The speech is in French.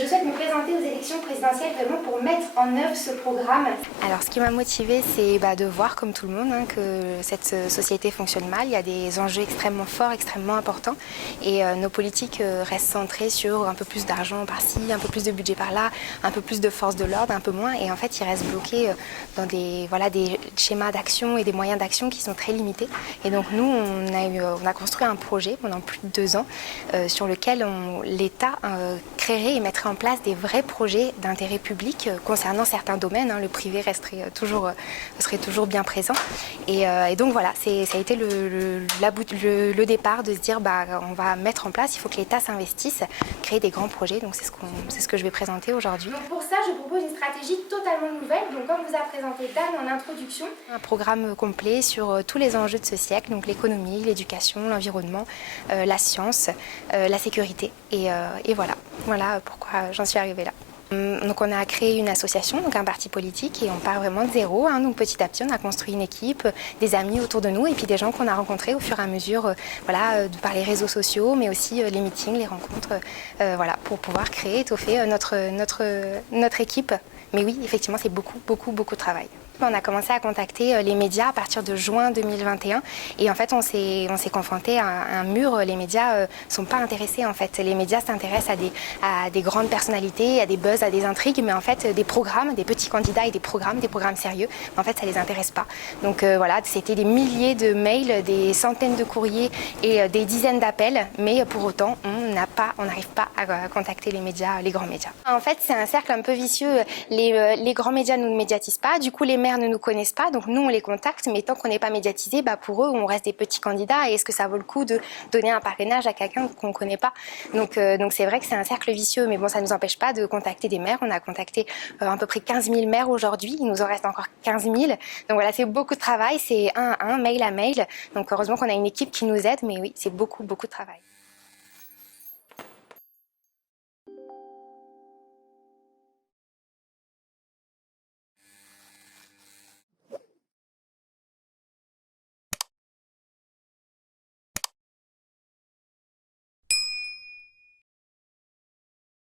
je souhaite me présenter aux élections présidentielles vraiment pour mettre en œuvre ce programme. Alors ce qui m'a motivée, c'est de voir comme tout le monde que cette société fonctionne mal. Il y a des enjeux extrêmement forts, extrêmement importants et nos politiques restent centrées sur un peu plus d'argent par-ci, un peu plus de budget par-là, un peu plus de force de l'ordre, un peu moins, et en fait ils restent bloqués dans des schémas d'action et des moyens d'action qui sont très limités. Et donc nous, on a construit un projet pendant plus de 2 ans sur lequel l'État créerait et mettrait en place des vrais projets d'intérêt public concernant certains domaines. Le privé serait toujours bien présent. Et donc voilà, ça a été le départ de se dire on va mettre en place, il faut que l'État s'investisse, créer des grands projets. Donc c'est ce que je vais présenter aujourd'hui. Donc pour ça, je propose une stratégie totalement nouvelle. Donc comme vous a présenté Dan en introduction, un programme complet sur tous les enjeux de ce siècle, donc l'économie, l'éducation, l'environnement, la science, la sécurité. Et voilà pourquoi j'en suis arrivée là. Donc on a créé une association, donc un parti politique, et on part vraiment de zéro. Donc petit à petit, on a construit une équipe, des amis autour de nous, et puis des gens qu'on a rencontrés au fur et à mesure, par les réseaux sociaux, mais aussi les meetings, les rencontres, pour pouvoir créer, étoffer notre équipe. Mais oui, effectivement, c'est beaucoup de travail. On a commencé à contacter les médias à partir de juin 2021 et en fait on s'est confronté à un mur. Les médias ne sont pas intéressés en fait. Les médias s'intéressent à des grandes personnalités, à des buzz, à des intrigues, mais en fait des programmes, des petits candidats et des programmes sérieux, en fait ça les intéresse pas. Donc c'était des milliers de mails, des centaines de courriers et des dizaines d'appels, mais pour autant on n'arrive pas à contacter les médias, les grands médias. En fait c'est un cercle un peu vicieux. Les grands médias ne nous médiatisent pas, du coup les maires ne nous connaissent pas, donc nous on les contacte, mais tant qu'on n'est pas médiatisé, pour eux on reste des petits candidats, et est-ce que ça vaut le coup de donner un parrainage à quelqu'un qu'on ne connaît pas? Donc c'est vrai que c'est un cercle vicieux, mais bon, ça ne nous empêche pas de contacter des maires. On a contacté à peu près 15 000 maires aujourd'hui, il nous en reste encore 15 000, donc voilà, c'est beaucoup de travail, c'est un à un, mail à mail, donc heureusement qu'on a une équipe qui nous aide, mais oui, c'est beaucoup de travail.